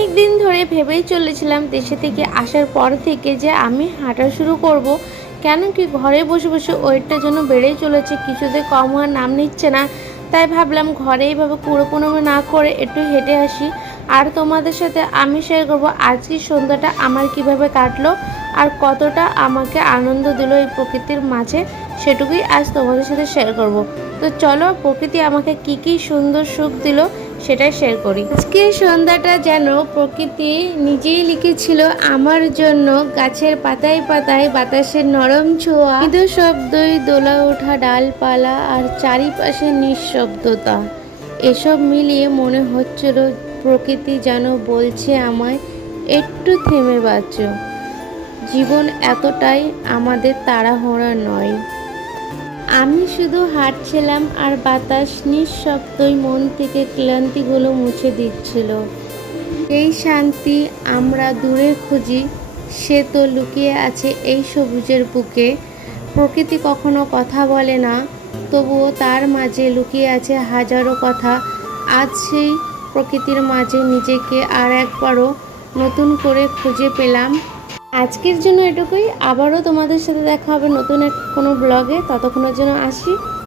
অনেক দিন ধরে ভেবেই চলেছিলাম দেশে থেকে আসার পর থেকে যে আমি হাঁটা শুরু করব। কেন কি ঘরে বসে বসে ওয়েটটা যেন বেড়েই চলেছে, কিছুতে কম হওয়ার নাম নিচ্ছে না। তাই ভাবলাম ঘরে এইভাবে পুরোপুরি না করে একটু হেঁটে আসি, আর তোমাদের সাথে আমি শেয়ার করব আজকের সন্ধ্যাটা আমার কিভাবে কাটলো আর কতটা আমাকে আনন্দ দিল এই প্রকৃতির মাঝে, সেটুকুই আজ তোমাদের সাথে শেয়ার করব। তো চলো প্রকৃতি আমাকে কি কি সুন্দর সুখ দিল সেটাই শেয়ার করি। আজকে সন্ধ্যাটা যেন প্রকৃতি নিজেই লিখেছিল আমার জন্য। গাছের পাতায় পাতায় বাতাসের নরম ছোঁয়া, মৃদু শব্দই দোলা ওঠা ডালপালা আর চারিপাশে নিঃশব্দতা, এসব মিলিয়ে মনে হচ্ছিল প্রকৃতি যেন বলছে আমায় একটু থেমে বাঁচো। জীবন এতটাই আমাদের তাড়াহুড়া নয়। আমি শুধু হাঁটছিলাম আর বাতাস নিঃশব্দই মন থেকে ক্লান্তিগুলো মুছে দিচ্ছিল। এই শান্তি আমরা দূরে খুঁজি, সে তো লুকিয়ে আছে এই সবুজের বুকে। প্রকৃতি কখনো কথা বলে না, তবুও তার মাঝে লুকিয়ে আছে হাজারো কথা। আজ সেই প্রকৃতির মাঝে নিজেকে আর একবারও নতুন করে খুঁজে পেলাম। আজকের জন্য এটুকুই, আবারও তোমাদের সাথে দেখা হবে নতুন এক কোনো ব্লগে। ততক্ষণের জন্য আসি।